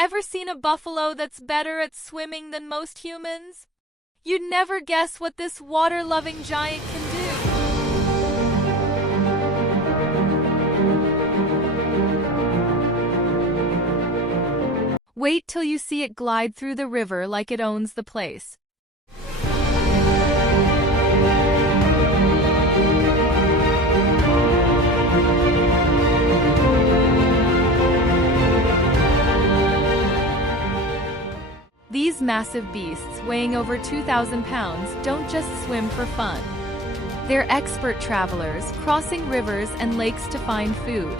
Ever seen a buffalo that's better at swimming than most humans? You'd never guess what this water-loving giant can do. Wait till you see it glide through the river like it owns the place. These massive beasts, weighing over 2,000 pounds, don't just swim for fun. They're expert travelers, crossing rivers and lakes to find food.